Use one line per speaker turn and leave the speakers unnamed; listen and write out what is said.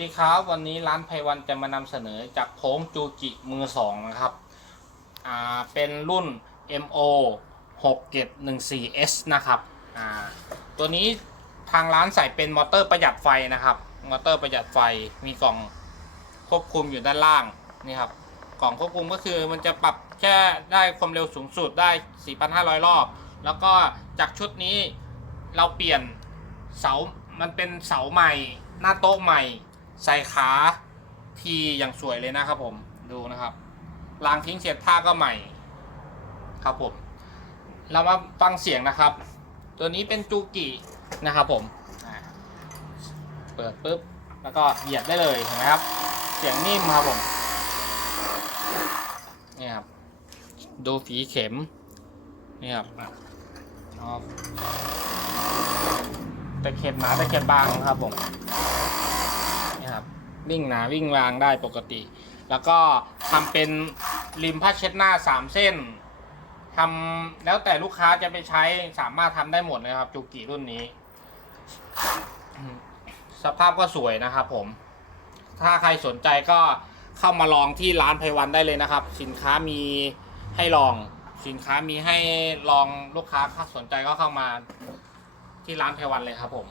ดีครับ วันนี้ร้านไพวันจะมานำเสนอจากโค้งจูจิมือสองนะครับ อ่า เป็นรุ่น MO 6714S นะครับ อ่า ตัวนี้ทางร้านใส่เป็นมอเตอร์ประหยัดไฟนะครับ มอเตอร์ประหยัดไฟ มีกล่องควบคุมอยู่ด้านล่าง นี่ครับ กล่องควบคุมก็คือมันจะปรับแค่ได้ความเร็วสูงสุดได้ 4,500 รอบ แล้วก็จากชุดนี้เราเปลี่ยนเสา มันเป็นเสาใหม่ หน้าโต๊ะใหม่ ใส่ขาทีอย่างสวยเลยนะครับผมดูนะครับรางทิ้งเสียดท่าก็ใหม่ครับผม เรามาฟังเสียงนะครับ ตัวนี้เป็นจูกินะครับผมเปิดปุ๊บแล้วก็เหยียบได้เลยเห็นไหมครับ เสียงนิ่มครับผมนี่ครับดูฝีเข็มนี่ครับออฟตะเข็บหนาตะเข็บบางครับผม วิ่งหนาวิ่งวางได้ปกติ แล้วก็ทำเป็นริมผ้าเช็ดหน้าสามเส้นทำแล้วแต่ลูกค้าจะไปใช้สามารถทำได้หมดเลยครับจูกิรุ่นนี้ สภาพก็สวยนะครับผม ถ้าใครสนใจก็เข้ามาลองที่ร้านไพวันได้เลยนะครับ สินค้ามีให้ลองสินค้ามีให้ลองลูกค้าถ้าสนใจก็เข้ามาที่ร้านไพวันเลยครับผม